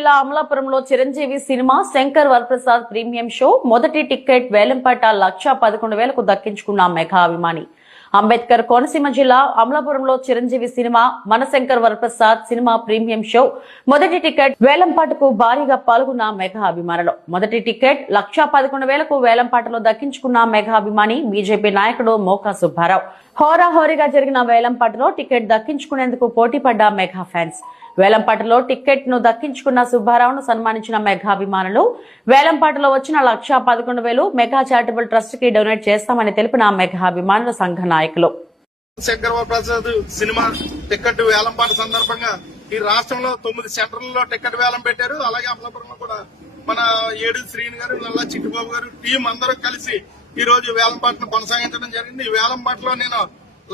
జిల్లా అమలాపురంలో Chiranjeevi cinema Shankar Varaprasad premium show మొదటి టికెట్ వేలంపాట 1,11,000కు దక్కించుకున్న మెగా అభిమాని. అంబేద్కర్ కోనసీమ జిల్లా అమలాపురంలో చిరంజీవి సినిమా మన Shankar Varaprasad cinema premium show మొదటి టికెట్ వేలంపాటకు భారీగా పాల్గొన్న మెగా అభిమానులు. మొదటి టికెట్ 1,11,000కు వేలంపాటలో దక్కించుకున్న మెగా అభిమాని బీజేపీ నాయకుడు మోకా సుబ్బారావు. హోరాహోరీగా జరిగిన వేలంపాటలో టికెట్ దక్కించుకునేందుకు పోటీపడ్డ మెగా ఫ్యాన్స్. వేలంపాటలో టికెట్ ను దక్కించుకున్న సుబ్బారావును సన్మానించిన మెగా అభిమానులు వేలంపాటలో వచ్చిన 1,11,000 మెగా చారిటబుల్ ట్రస్ట్ కి డొనేట్ చేస్తామని తెలిపిన మెగా అభిమానుల సంఘ నాయకులు. శంకర్ వరప్రసాద్ సినిమా టికెట్ వేలంపాట సందర్భంగా ఈ రాష్ట్రంలో 9 సెంటర్లలో టికెట్ వేలం పెట్టారు. అలాగే అమలాపురంలో కూడా మన ఏడు శ్రీని గారు, నల్లా చిట్టుబాబు గారు టీం అందరూ కలిసి ఈ రోజు వేలంపాటను కొనసాగించడం జరిగింది. ఈ వేలంపాటలో నేను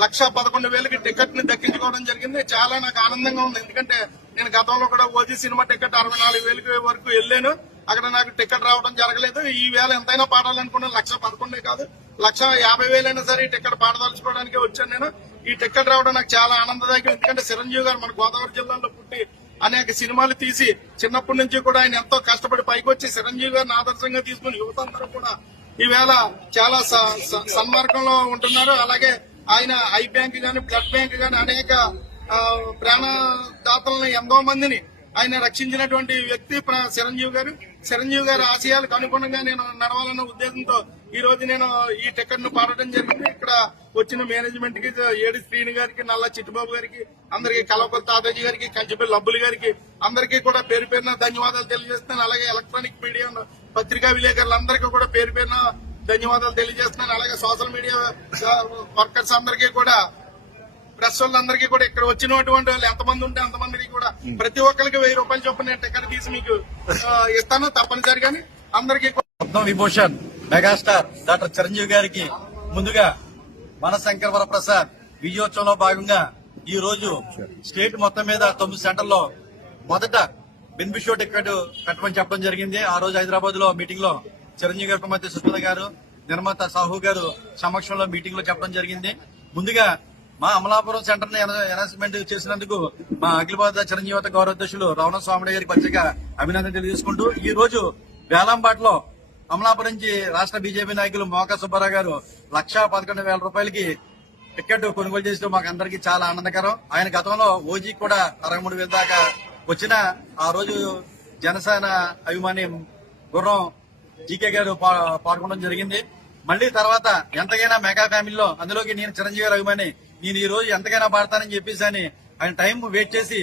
1,11,000కి టికెట్ ని దక్కించుకోవడం జరిగింది. చాలా నాకు ఆనందంగా ఉంది. ఎందుకంటే నేను గతంలో కూడా ఓజీ సినిమా టికెట్ 64,000 వరకు వెళ్ళాను. అక్కడ నాకు టికెట్ రావడం జరగలేదు. ఈ వేళ ఎంతైనా పాడాలనుకున్నా 1,11,000 కాదు 1,50,000 అయినా సరే ఈ టికెట్ పాడదలుచుకోవడానికి వచ్చాను నేను. ఈ టికెట్ రావడం నాకు చాలా ఆనందదాయకం. ఎందుకంటే చిరంజీవి గారు మన గోదావరి జిల్లాలో పుట్టి అనేక సినిమాలు తీసి చిన్నప్పటి నుంచి కూడా ఆయన ఎంతో కష్టపడి పైకి వచ్చి చిరంజీవి గారిని ఆదర్శంగా తీసుకుని యువత అందరూ కూడా ఈవేళ చాలా సన్మార్గంలో ఉంటున్నారు. అలాగే ఆయన ఐ బ్యాంక్ గాని బ్లడ్ బ్యాంక్ గాని అనేక ప్రాణదాతలను ఎంతో మందిని ఆయన రక్షించినటువంటి వ్యక్తి చిరంజీవి గారి ఆశయాలకు అనుగుణంగా నేను నడవాలన్న ఉద్దేశంతో ఈ రోజు నేను ఈ టికెట్ ను పాడటం జరిగింది. ఇక్కడ వచ్చిన మేనేజ్మెంట్ కి ఏడి శ్రీని గారికి, నల్ల చిట్టుబాబు గారికి, అందరికి కలవపల్లి తాతాజీ గారికి, కంచిపల్లి లబ్బులు గారికి అందరికీ కూడా పేరు పేరున ధన్యవాదాలు తెలియజేస్తున్నాను. అలాగే ఎలక్ట్రానిక్ మీడియా పత్రికా విలేకరులందరికీ కూడా పేరు పేరున ధన్యవాదాలు తెలియజేస్తున్నాను. అలాగే సోషల్ మీడియా వర్కర్స్ అందరికీ కూడా, ప్రెస్ వాళ్ళందరికీ కూడా, ఇక్కడ వచ్చినటువంటి వాళ్ళు ఎంతమంది ఉంటే అంతమందికి కూడా ప్రతి ఒక్కరికి 1,000 రూపాయలు చొప్పున నేను టికెట్ తీసి మీకు ఇస్తాను తప్పనిసరిగా. అందరికీ పద్మవిభూషణ్ మెగాస్టార్ డాక్టర్ చిరంజీవి గారికి ముందుగా మన శంకర్ వరప్రసాద్ విజయోత్సవంలో భాగంగా ఈ రోజు స్టేట్ మొత్తం మీద 9 సెంటర్లో మొదట బెనిఫిషియో టికెట్ కట్టమని చెప్పడం జరిగింది. ఆ రోజు హైదరాబాద్ లో మీటింగ్ లో చిరంజీవి గారి కుమార్తె సుస్మిత గారు, నిర్మాత సాహు గారు సమక్షంలో మీటింగ్ లో చెప్పడం జరిగింది. ముందుగా మా అమలాపురం సెంటర్ ని అనౌన్స్మెంట్ చేసినందుకు మా అఖిల భారత చిరంజీవి గౌరవాధ్యక్షులు రవణ స్వామి గారికి ప్రత్యేక అభినందన తెలియజేసుకుంటూ ఈ రోజు వేలంపాటలో అమలాపురం నుంచి రాష్ట్ర బీజేపీ నాయకులు మోకా సుబ్బారావు గారు 1,11,000 రూపాయలకి టికెట్ కొనుగోలు చేస్తూ మాకు అందరికీ చాలా ఆనందకరం. ఆయన గతంలో ఓజీ కూడా 63,000 దాకా వచ్చిన ఆ రోజు జనసేన అభిమాని గుర్రం జీకే గారు పాల్గొనడం జరిగింది. మళ్లీ తర్వాత ఎంతకైనా మెగా ఫ్యామిలీలో అందులోకి నేను చిరంజీవి గారి అభిమాని, నేను ఈ రోజు ఎంతకైనా పాడతానని చెప్పేసి ఆయన టైం వెయిట్ చేసి